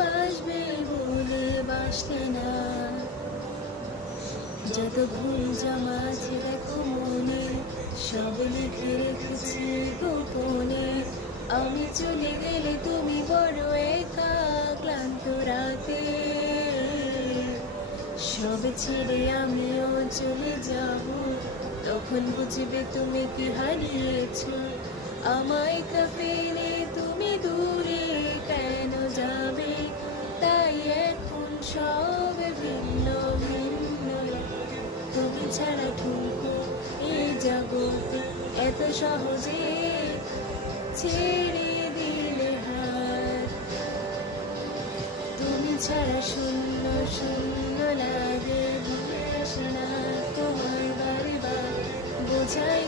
বাসবে বলে বাসলে না। যত ভুল জমা আছে দেখো মনে, সব লিখে রেখেছি গোপনে। আমি চলে গেলে তুমি বড় একা ক্লান্ত রাতে, সব ছেড়ে আমিও চলে যাব, তখন বুঝবে তুমি কি হারিয়েছো। আমায় ফেলে তুমি দূরে কেন যাবে, তাই এখন সব ভিন্ন ভিন্ন। তুমি ছাড়া ঠুকো এই জগতে, এত সহজে ছেড়ে দিলে হাত। তুমি ছাড়া শূন্য শূন্য লাগে, ভুলে আসে না তোমার বারে বার বোঝাই।